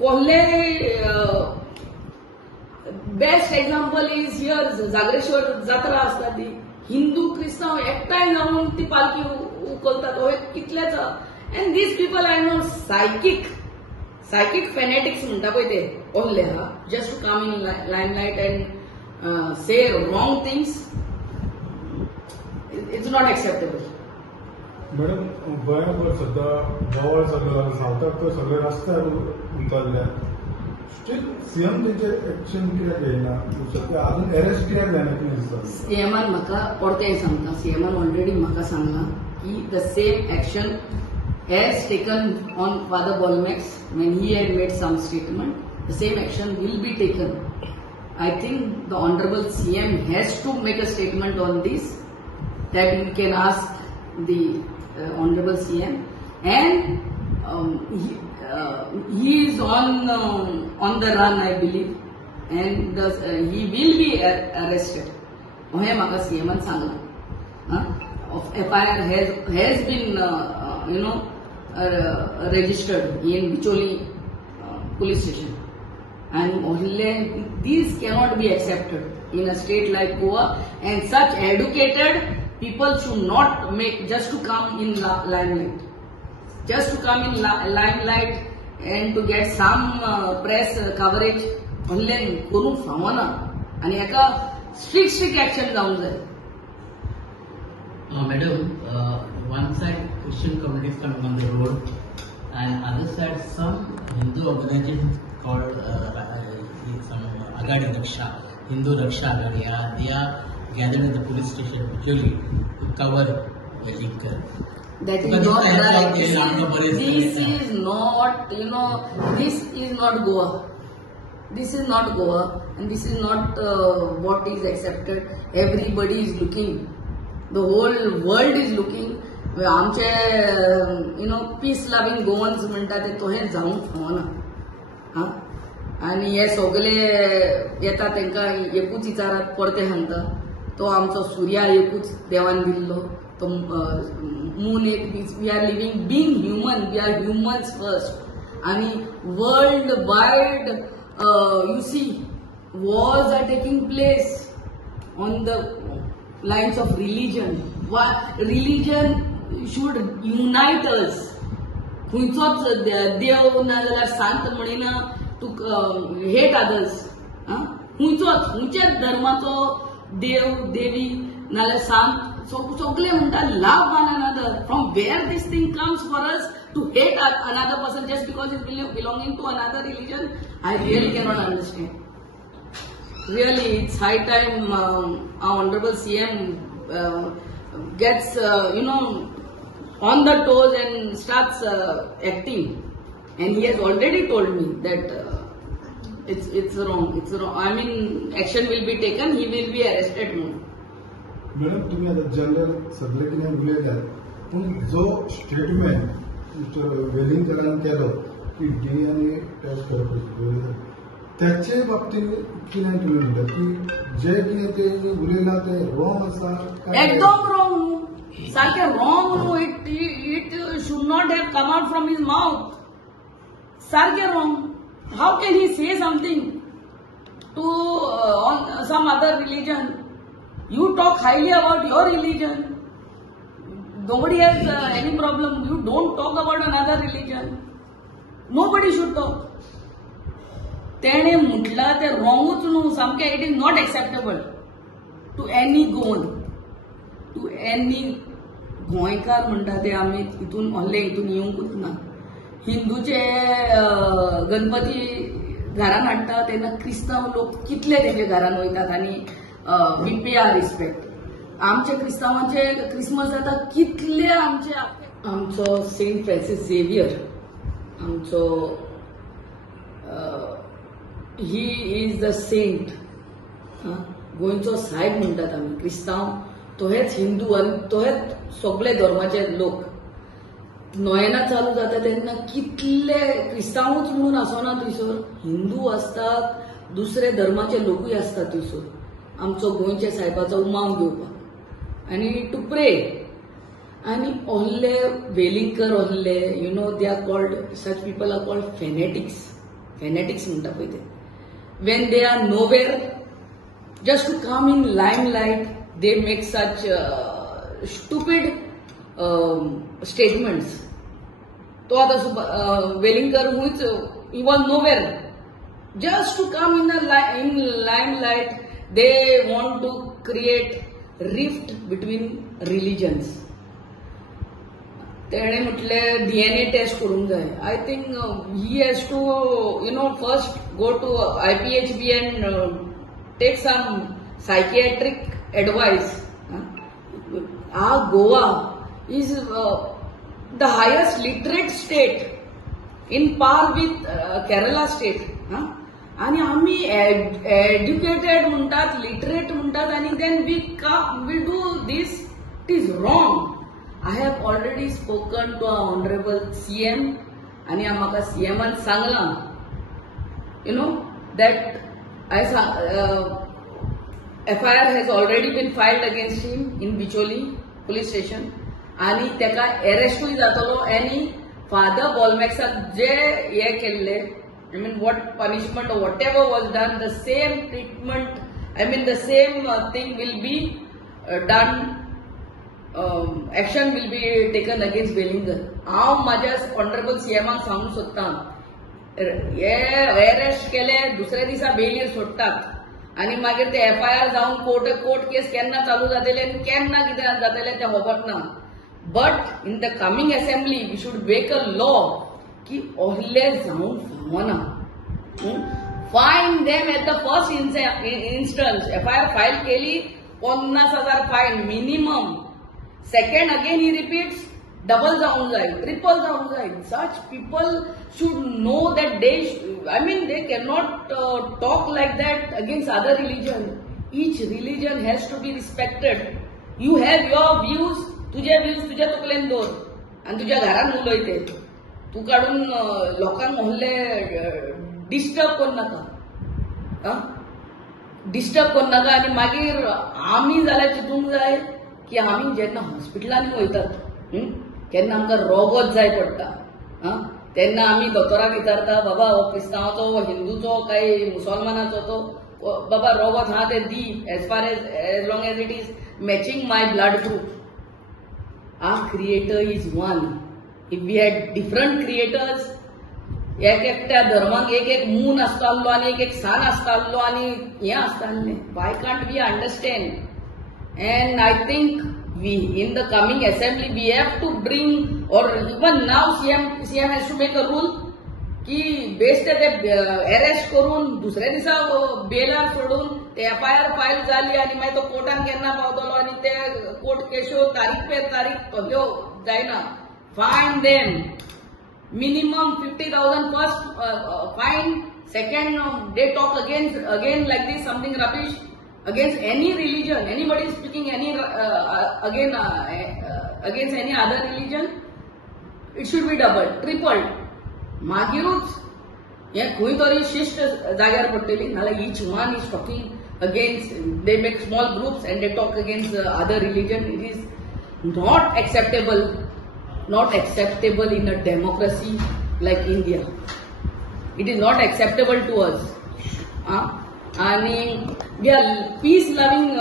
Kolhe best example is here Jagareshwar जात्रा आसता ती हिंदू क्रिस्तांव एकठांय जाऊन ती पालखी उखलतात हो कितलेच and these people I know psychic fanatics म्हणटा पळय ते ओल्ले हा just to come in limelight and say wrong things it's not acceptable. Madam गोंयांत सध्या बोवाळ सगळं सावथाक तर सगळे रस्त्यार उंचारल्या स्टील सीएम तेंचे एक्शन कित्याक घेयना सध्या अजून अरेस्ट कित्याक जायना कितें दिसता? सीएमान म्हाका परतें सांगता सीएमान ऑलरेडी म्हाका सांगला की the same action has taken on Father Bolmex when he had made some statement. The same action will be taken. I think the Honorable CM has to make a statement on this that we can ask the Honorable CM and he is on the run I believe and he will be arrested. हे म्हाका CMन सांगला. FIR has been registered in Bicholi police station and these cannot be accepted in a state like Goa and such educated people should not make just to come in limelight and to get some press coverage only करून फावना आणि एका strict action जावंक जाय. Madam, one side Christian communities coming on the road, and other side some Hindu organizations called some Agadi Raksha, Hindu Raksha Agadi. They are gathered at the police station Bicholi to cover the liquor. That is not right. This is not, this is not Goa. This is not Goa, and this is not what is accepted. Everybody is looking. The whole world is looking. आमचे peace loving Goans म्हणटा ते तोहे जावंक फावना आनी हे सगळे येता तांकां एकूच विचारात परते सांगता तो आमचो सुर्या एकूच देवान दिल्लो तो मून एक we are living being human we are humans first आनी world wide you see wars are taking place on the lines of religion. Religion should unite us. खंयचोच देव नाजाल्यार संत म्हणिना टू हेट अदर्स. खंयच्याच धर्माचो देव देवी नाल्यार संत सगळे म्हणटा love one another. From where this thing comes for us to hate another person just because is belonging to another religion I really cannot understand. Really, it's high time our Honorable CM gets, on the toes and starts acting. And he has already told me that it's wrong. It's wrong. I mean, action will be taken. He will be arrested. Madam तुम्ही आता general सगळे कितें उलयल्यात पूण जो statement mister वेलिंगकरान केलो की DNA taste करपाची त्याचे बाबतीत कितें तुमी म्हणटात की जे कितें ते उलयला ते रॉंग आसा? एकदम रॉंग. सारकें wrong. It should not have come out from his mouth. सारकें wrong. How can he say something to on some other religion? You talk highly about your religion. Nobody has any problem. You don't talk about another religion. Nobody should talk. तेणे म्हटला ते रॉंगूच न्हू सामकें. It is not acceptable to any Goan to any गोंयकार म्हणटा ते आमी हितून व्हडले हितून येवंकूच ना. हिंदूचे गणपती घरान हाडटा तेन्ना क्रिस्तांव लोक कितले तेंचे घरान वयतात आनी वी पे आर रिस्पेक्ट. आमचे क्रिस्तांवांचे क्रिसमस जाता कितले आमचो सेंट फ्रांसीस झेवियर आमचो ही इज द सेंट. गोंयचो साहेब म्हणटात आमी क्रिस्तांव तोहेच हिंदू आनी तोहेच सगळे धर्माचे लोक. नोयना चालू जाता तेन्ना कितले क्रिस्तांवूच म्हणून आसना थंयसर. हिंदू आसतात दुसरे धर्माचे लोकूय आसतात थंयसर आमचो गोंयच्या साहेबाचो उमाव घेवपाक आनी टू प्रे. आनी ohले वेलिंगकर ohले they are called such people are called fanatics. fanatics म्हणटा पळय ते. When they are nowhere, just to come in limelight, they make such stupid statements. तो आता Welingkar हुंच, he was nowhere. Just to come in limelight, they want to create rift between religions. तेणे म्हटले DNA taste करूंक जाय. I think he has to, first go to IPHB and take some psychiatric advice. Goa is the highest literate state in par with Kerala state. आणि आम्ही educated म्हणतात, literate म्हणतात, आणि then we do this. It is wrong. I have already spoken to our honorable CM, आणि म्हाका CMन सांगला, that FIR has already been filed against him in Bicholi police station, आणि तेका अरेस्टूय जातलो. आणि फादर बॉलमॅक्साक जे हे केल्ले, what punishment or whatever was done, the same treatment, the same thing will be done. Action will be taken against Wellinger. हांव माझ्या honourable CMक सांगूंक सोदता, हे अरेस्ट केले, दुसऱ्या दिसा बेलीर सोडटात, आणि मागीर ते FIR जावन कोर्ट केस केन्ना चालू जातले आनी केन्ना कितें जातले ते खबर ना. But in the coming assembly we should make a law की ohले जावन फावना. Fine them at the first instance. FIR file केली, 50,000 fine minimum. Second again he repeats, double जाऊन जाय, ट्रिपल जाऊन जाय. Such people should know that they cannot talk like that against other religion. Each religion has to be respected. You have your views, तुझे views तुझ्या तकलेन दवर आणि तुझ्या घरान उलयते. तू काढून लोकांक म्हणले डिस्टर्ब करू नाका, डिस्टर्ब करू नाका. आणि मागीर आमी जाल्यार चिंतूंक जाय की आमी जेन्ना हॉस्पिटलांनी वयतात, केन्ना आमकां रोगोच जाय पडटा, तेन्ना आमी दोतोराक विचारता, बाबा हो क्रिस्तांवाचो, हो हिंदूचो, काय मुसलमानाचो, तो बाबा रोगोच हा ते दी, as long as it is matching my blood group. Our creator is one. If we had different creators, एकट्या धर्मांक एक मून आसतालो आणि एक सन आसतालो आणि हे आसताले. Why can't we understand? And I think we, in the coming assembly, we have to bring, or even now CM has to make a rule की बेस्ट ते अरेस्ट करून दुसऱ्या दिसा बेलार सोडून ते FIR फायल जाली आणि मागीर तो कोर्टान केन्ना पावतलो आणि ते कोर्ट केसो तारीख पे तारीख ह्यो जायना. फायन देम मिनिमम 50,000 फर्स्ट फायन. Second they talk again like this, something rubbish against any religion, anybody speaking against any other religion, it should be doubled, tripled. मागीरूच हे खंय तरी शिष्ट जाग्यार पडटली. नाल्यार each one is talking against, they make small groups and they talk against other religion. It is not acceptable in a democracy like India. It is not acceptable to us. And we are peace loving.